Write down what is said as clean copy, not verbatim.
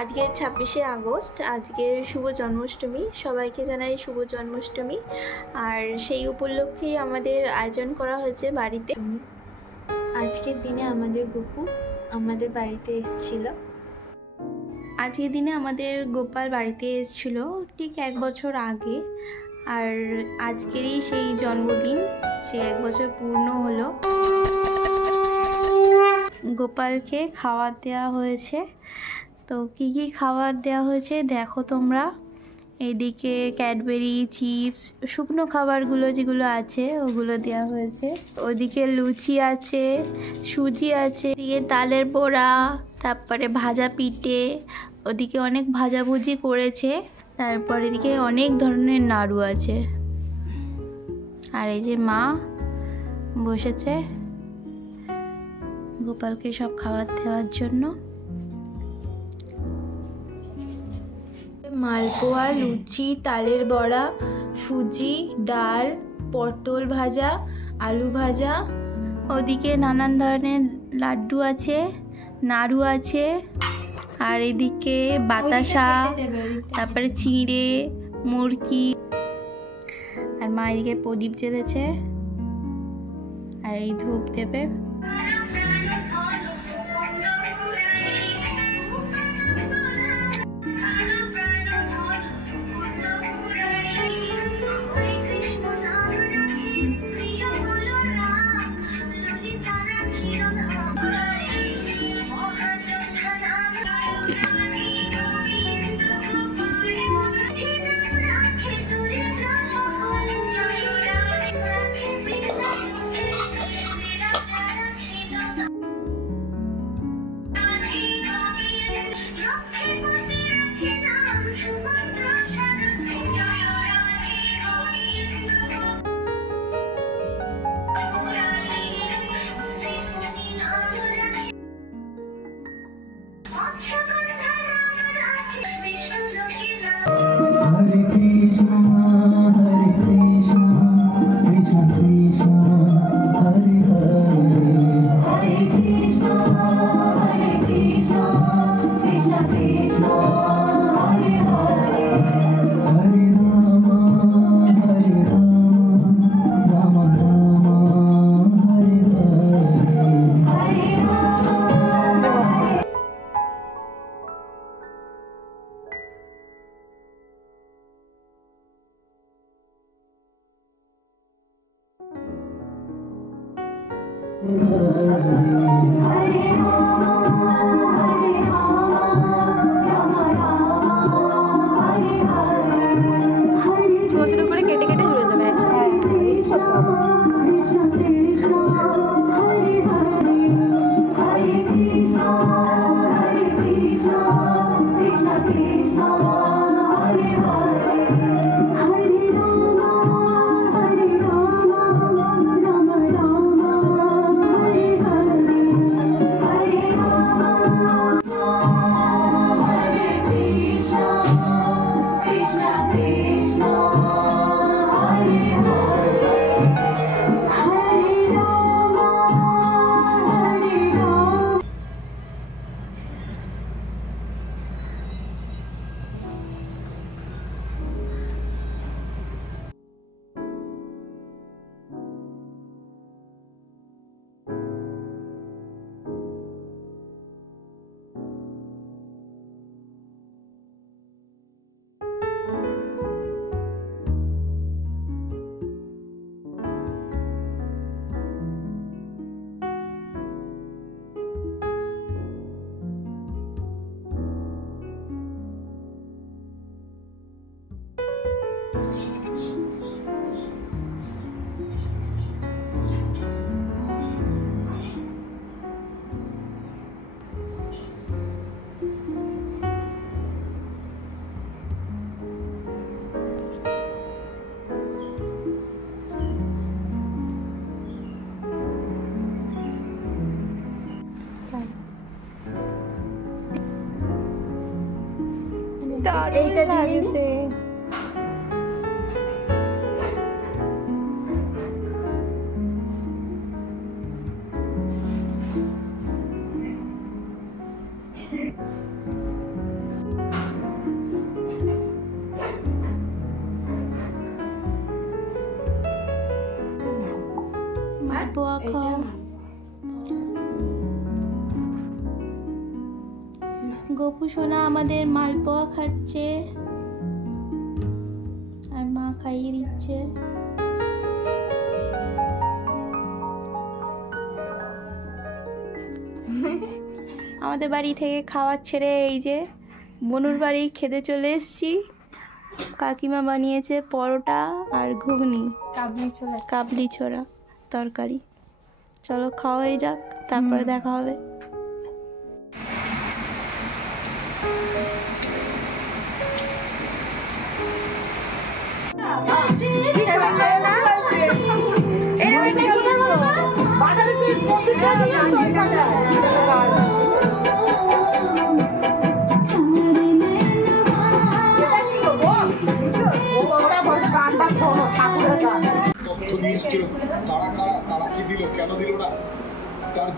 আজকের 26শে আগস্ট, আজকের শুভ জন্মাষ্টমী। সবাইকে জানাই শুভ জন্মাষ্টমী। আর সেই উপলক্ষেই আমাদের আয়োজন করা হয়েছে বাড়িতে। আজকের দিনে আমাদের গপু আমাদের বাড়িতে এসেছিল। আজকের দিনে আমাদের গোপাল বাড়িতে এসেছিল ঠিক 1 বছর আগে। আর আজকেরই সেই জন্মদিন, সে 1 বছর পূর্ণ হলো। গোপালকে খাবার দেওয়া হয়েছে। তো কি কি খাবার দেওয়া হয়েছে দেখো তোমরা। এদিকে ক্যাডবেরি, চিপস, শুকনো খাবারগুলো যেগুলো আছে ওগুলো দেওয়া হয়েছে। ওদিকে লুচি আছে, সুজি আছে, এদিকে তালের বড়া, তারপরে ভাজা পিঠে, ওদিকে অনেক ভাজাভুজি করেছে। তারপর এদিকে অনেক ধরনের নাড়ু আছে। আর এই যে মা বসেছে গোপালকে সব খাবার দেওয়ার জন্য। মালপোয়া, লুচি, তালের বড়া, সুজি, ডাল, পটল ভাজা, আলু ভাজা, ওদিকে নানান ধরনের লাড্ডু আছে, নাড়ু আছে। আর এদিকে বাতাসা, তারপরে চিড়ে, মুরকি। আর মা এদিকে প্রদীপ জ্বেলেছে আর এই ধূপ দেবে। এইটা দিয়েছে। খাও। গপু সোনা আমাদের মালপোয়া খাচ্ছে আর মা খাইয়ে দিচ্ছে। আমাদের বাড়ি থেকে খাওয়ার ছেড়ে এই যে বনুর বাড়ি খেতে চলে এসেছি। কাকিমা বানিয়েছে পরোটা আর ঘুগনি, কাবলি ছোড়া তরকারি। চলো খাওয়া হয়ে যাক, তারপরে দেখা হবে। তারা কি দিল, কেন দিল না, তার